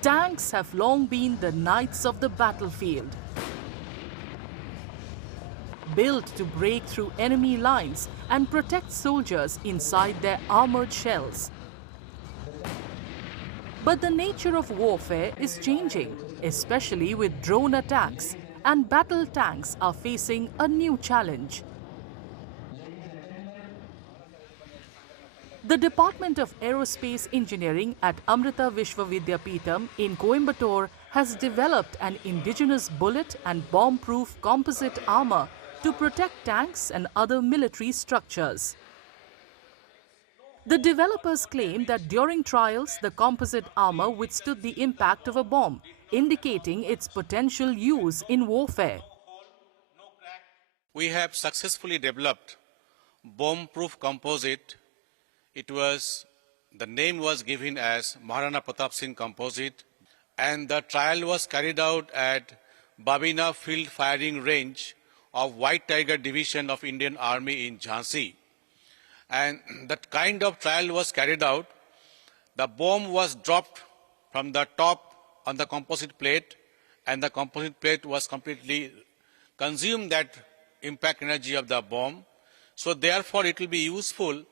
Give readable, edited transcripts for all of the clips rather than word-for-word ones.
Tanks have long been the knights of the battlefield. Built to break through enemy lines and protect soldiers inside their armored shells. But the nature of warfare is changing, especially with drone attacks, and battle tanks are facing a new challenge. The Department of Aerospace Engineering at Amrita Vishwa Vidyapeetham in Coimbatore has developed an indigenous bullet and bomb-proof composite armor to protect tanks and other military structures. The developers claim that during trials, the composite armor withstood the impact of a bomb, indicating its potential use in warfare. We have successfully developed bomb-proof composite. The name was given as Maharana Pratap Singh Composite, and the trial was carried out at Babina Field Firing Range of White Tiger Division of Indian Army in Jhansi. And that kind of trial was carried out. The bomb was dropped from the top on the composite plate, and the composite plate was completely consumed that impact energy of the bomb. So therefore it will be useful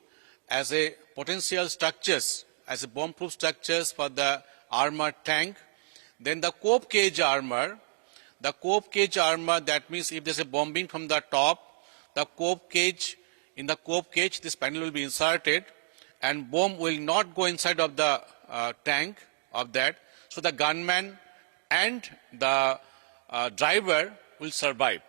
as a potential structures, as a bomb-proof structures for the armored tank. Then the cope cage armor, that means if there's a bombing from the top, in the cope cage, this panel will be inserted and bomb will not go inside of the tank of that. So the gunman and the driver will survive.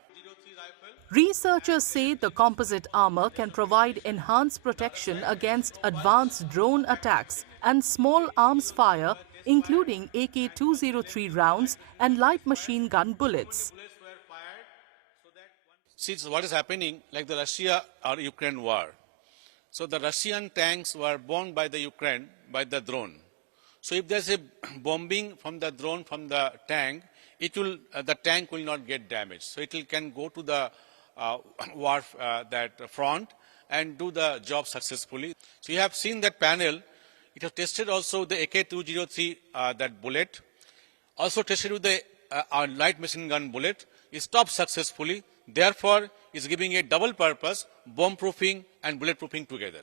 Researchers say the composite armor can provide enhanced protection against advanced drone attacks and small arms fire, including AK-203 rounds and light machine gun bullets. See what is happening, like the Russia or Ukraine war. So the Russian tanks were bombed by the Ukraine by the drone. So if there's a bombing from the drone from the tank, the tank will not get damaged. So it can go to the front and do the job successfully. So you have seen that panel. It has tested also the AK-203 that bullet. Also tested with the light machine gun bullet. It stopped successfully. Therefore, it's giving a double purpose, bomb-proofing and bullet-proofing together.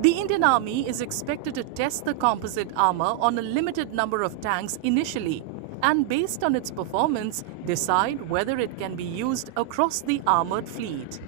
The Indian Army is expected to test the composite armor on a limited number of tanks initially, and based on its performance, decide whether it can be used across the armored fleet.